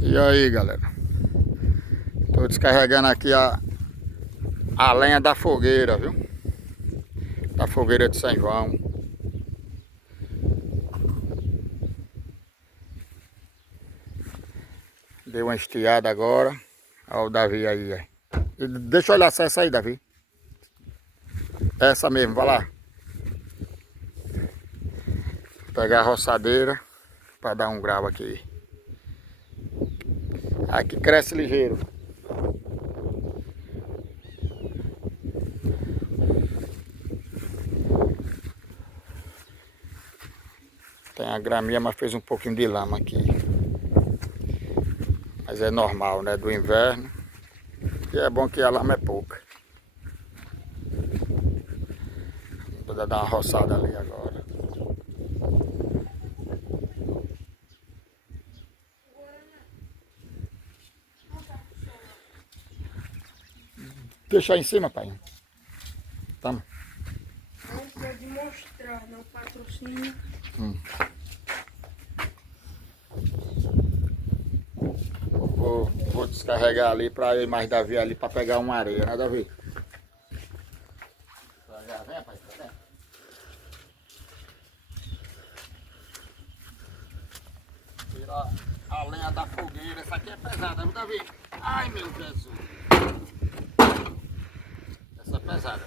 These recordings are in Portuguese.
E aí, galera, tô descarregando aqui a lenha da fogueira, viu? Da fogueira de São João. Deu uma estiada agora. Olha o Davi aí, ó. Deixa eu olhar essa aí, Davi. Essa mesmo, vai lá. Pegar a roçadeira para dar um grau aqui. Aqui cresce ligeiro. Tem a graminha, mas fez um pouquinho de lama aqui. Mas é normal, né? Do inverno. E é bom que a lama é pouca. Vou dar uma roçada ali agora. Deixa aí em cima, pai. Toma. Não pode mostrar, não patrocínio. Vou descarregar ali para ir mais Davi ali para pegar uma areia, né, Davi? Vem, pai, vem. Tirar a lenha da fogueira. Essa aqui é pesada, viu, Davi? Ai, meu Jesus. Essa é pesada.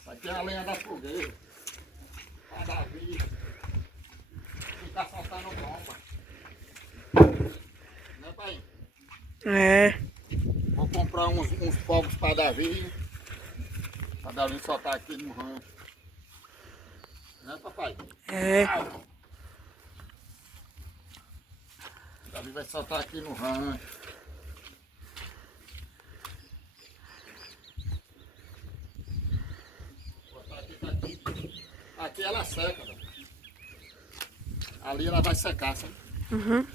Essa aqui é a lenha da fogueira. Para Davi ficar soltando bomba. Né, pai? É. Vou comprar uns fogos para Davi. Para Davi soltar aqui no rancho. Né, papai? É. Davi vai soltar aqui no rancho. Botar aqui, tá aqui. Aqui ela seca, né? Ali ela vai secar, sabe? Uhum.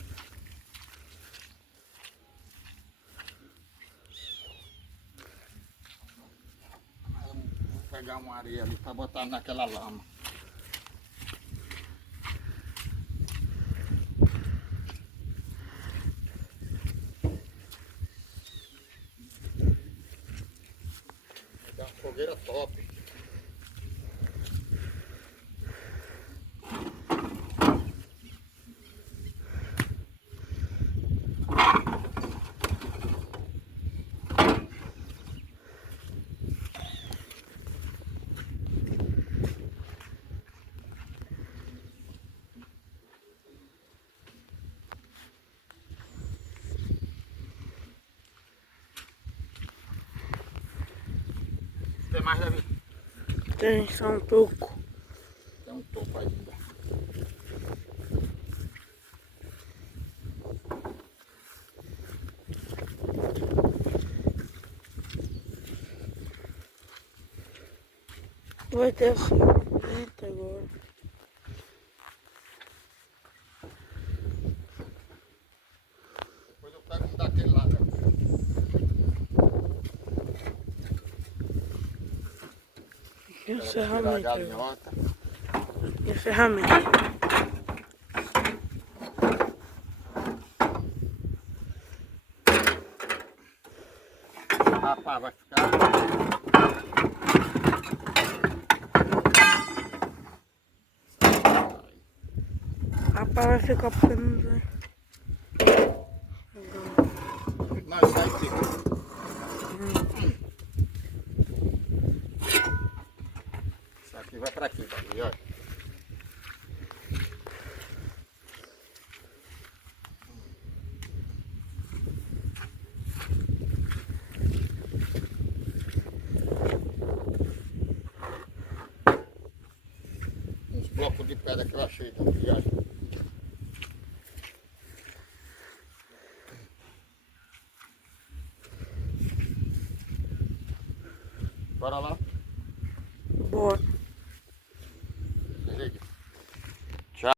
Vou pegar uma areia ali para botar naquela lama. Vou dar uma fogueira top. Tem mais, Davi? Tem só um pouco. Tem um topo ainda. Vai ter vento agora. Depois eu pego um daquele lá, Davi. E Tirar a encerramento agora. galinhota. Encerramento. Rapaz, vai ficar. Rapaz, vai ficar pequeno. Não, isso aí fica. Isso aqui vai pra aqui, Davi, olha. Uns blocos de pedra que eu achei, Davi, olha. Bora lá. Bora.